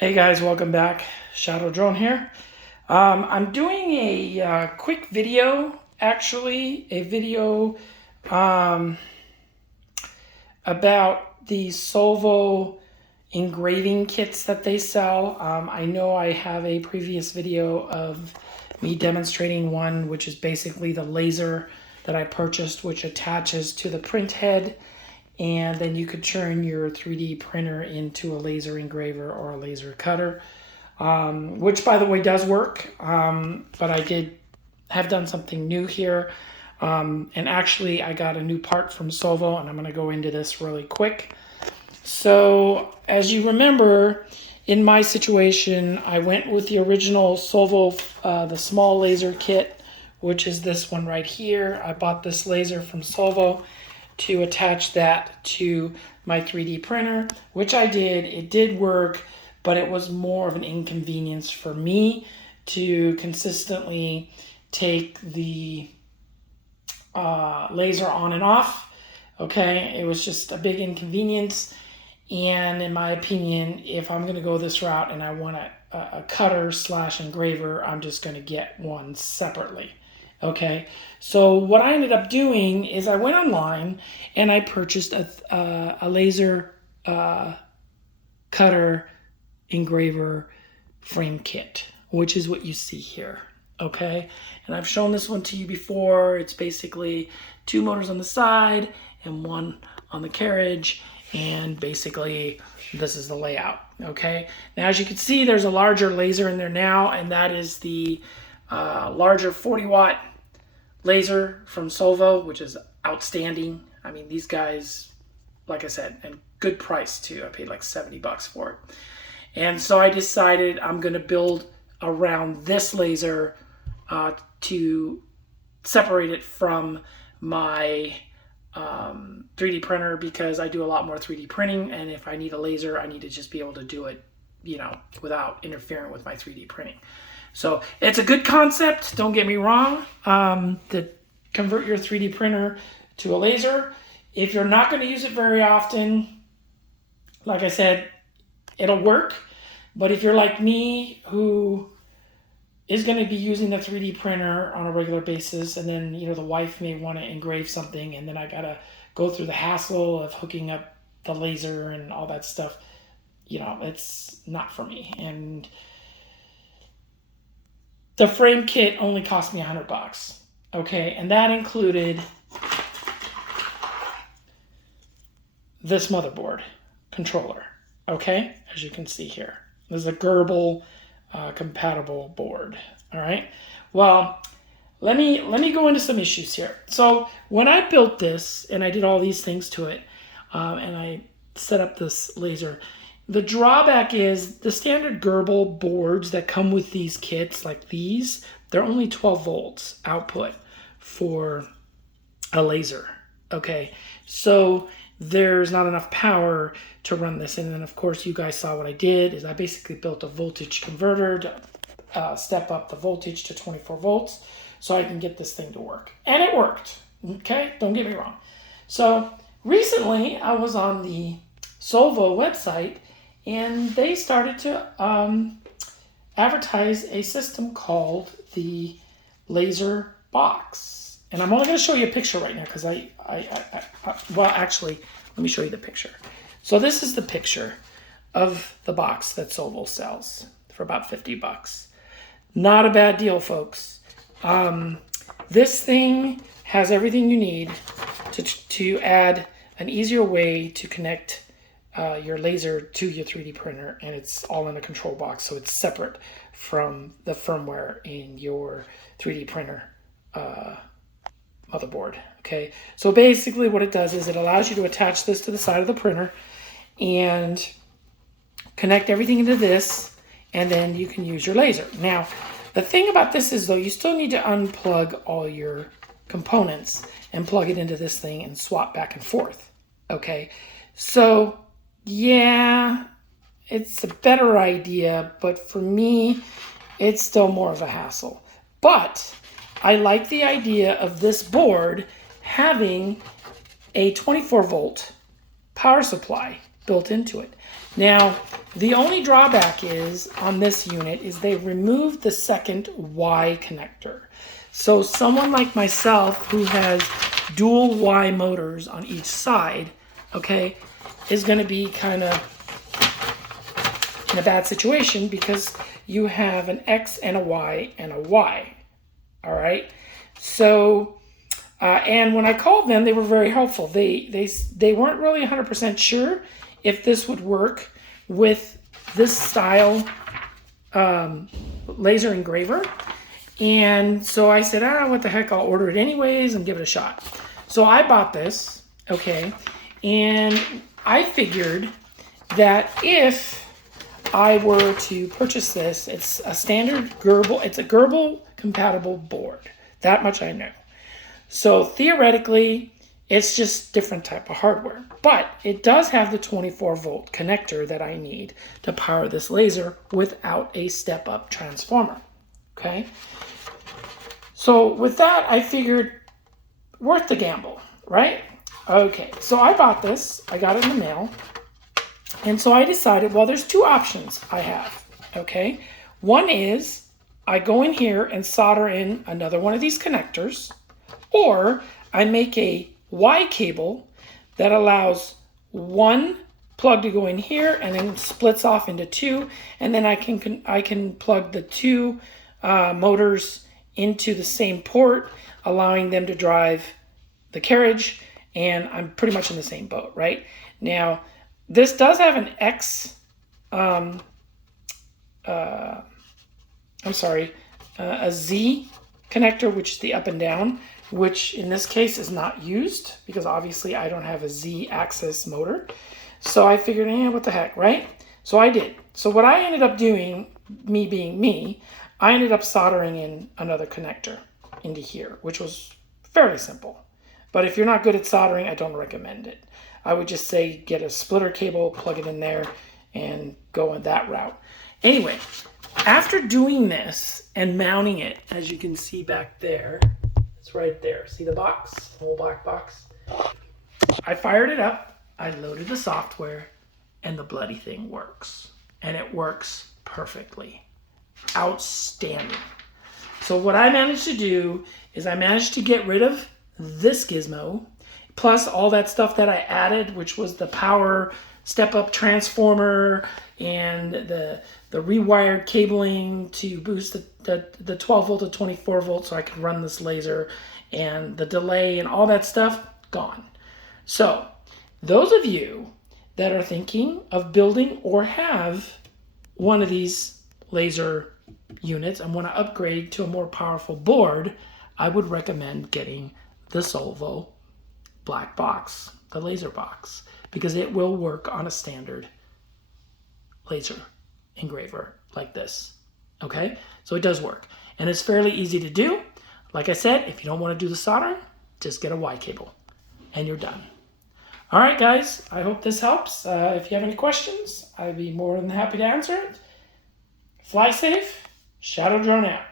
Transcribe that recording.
Hey guys, welcome back. Shadow Drone here. I'm doing a quick video, actually, a video about the Solvo engraving kits that they sell. I know I have a previous video of me demonstrating one, which is basically the laser that I purchased, which attaches to the print head. And then you could turn your 3D printer into a laser engraver or a laser cutter, which by the way does work. But I did have done something new here. And actually I got a new part from Solvo, and I'm gonna go into this really quick. So as you remember, in my situation, I went with the original Solvo, the small laser kit, which is this one right here. I bought this laser from Solvo to attach that to my 3D printer, which I did. It did work, but it was more of an inconvenience for me to consistently take the laser on and off. Okay, it was just a big inconvenience. And in my opinion, if I'm gonna go this route and I want a cutter / engraver, I'm just gonna get one separately. Okay, so what I ended up doing is I went online and I purchased a laser cutter engraver frame kit, which is what you see here. Okay, and I've shown this one to you before. It's basically 2 motors on the side and 1 on the carriage, and basically this is the layout. Okay, now as you can see, there's a larger laser in there now, and that is the larger 40-watt laser from Solvo, which is outstanding. I mean, these guys, like I said, and good price too. I paid like 70 bucks for it. And so I decided I'm going to build around this laser to separate it from my 3D printer, because I do a lot more 3D printing, and if I need a laser, I need to just be able to do it, you know, without interfering with my 3D printing. So it's a good concept, don't get me wrong, to convert your 3D printer to a laser. If you're not going to use it very often, like I said, it'll work. But if you're like me, who is going to be using the 3D printer on a regular basis, and then, you know, the wife may want to engrave something, and then I got to go through the hassle of hooking up the laser and all that stuff, you know, it's not for me. And the frame kit only cost me 100 bucks. Okay, and that included this motherboard controller. Okay, as you can see here, this is a Gerbil compatible board. All right, well, let me go into some issues here. So when I built this and I did all these things to it, and I set up this laser, the drawback is the standard Gerbil boards that come with these kits, like these, they're only 12 volts output for a laser. Okay, so there's not enough power to run this. And then of course you guys saw what I did is I basically built a voltage converter to step up the voltage to 24 volts so I can get this thing to work. And it worked. Okay, don't get me wrong. So recently I was on the Solvo website, and they started to advertise a system called the Laser Box. And I'm only going to show you a picture right now because well, actually, let me show you the picture. So this is the picture of the box that Solvo sells for about 50 bucks. Not a bad deal, folks. This thing has everything you need to add an easier way to connect your laser to your 3D printer, and it's all in a control box, so it's separate from the firmware in your 3D printer motherboard. Okay, so basically what it does is it allows you to attach this to the side of the printer and connect everything into this, and then you can use your laser. Now, the thing about this is, though, you still need to unplug all your components and plug it into this thing and swap back and forth. Okay, so yeah, it's a better idea, but for me, it's still more of a hassle. But I like the idea of this board having a 24 volt power supply built into it. Now, the only drawback is on this unit is they removed the second Y connector. So someone like myself who has dual Y motors on each side, okay, is going to be kind of in a bad situation because you have an X and a Y and a Y. All right. So, and when I called them, they were very helpful. They weren't really 100% sure if this would work with this style laser engraver. And so I said, what the heck, I'll order it anyways and give it a shot. So I bought this, okay, and I figured that if I were to purchase this, it's a standard Gerbil, it's a Gerbil compatible board. That much I know. So theoretically, it's just different type of hardware. But it does have the 24-volt connector that I need to power this laser without a step-up transformer, okay? So with that, I figured worth the gamble, right? Okay, so I bought this. I got it in the mail. And so I decided, well, there's two options I have, okay? One is I go in here and solder in another one of these connectors, or I make a Y cable that allows one plug to go in here and then splits off into two, and then I can plug the two motors into the same port, allowing them to drive the carriage, and I'm pretty much in the same boat, right? Now, this does have an a Z connector, which is the up and down, which in this case is not used because obviously I don't have a Z axis motor. So I figured, what the heck, right? So I did. So what I ended up doing, me being me, I ended up soldering in another connector into here, which was fairly simple. But if you're not good at soldering, I don't recommend it. I would just say get a splitter cable, plug it in there, and go on that route. Anyway, after doing this and mounting it, as you can see back there, it's right there. See the box, the whole black box? I fired it up, I loaded the software, and the bloody thing works. And it works perfectly. Outstanding. So what I managed to do is I managed to get rid of this gizmo, plus all that stuff that I added, which was the power step-up transformer and the rewired cabling to boost the 12 volt to 24 volt so I could run this laser, and the delay and all that stuff, gone. So those of you that are thinking of building or have one of these laser units and want to upgrade to a more powerful board, I would recommend getting the Solvo black box, the laser box, because it will work on a standard laser engraver like this. Okay, so it does work and it's fairly easy to do. Like I said, if you don't want to do the soldering, just get a Y cable and you're done. All right, guys, I hope this helps. If you have any questions, I'd be more than happy to answer it. Fly safe. Shadow Drone out.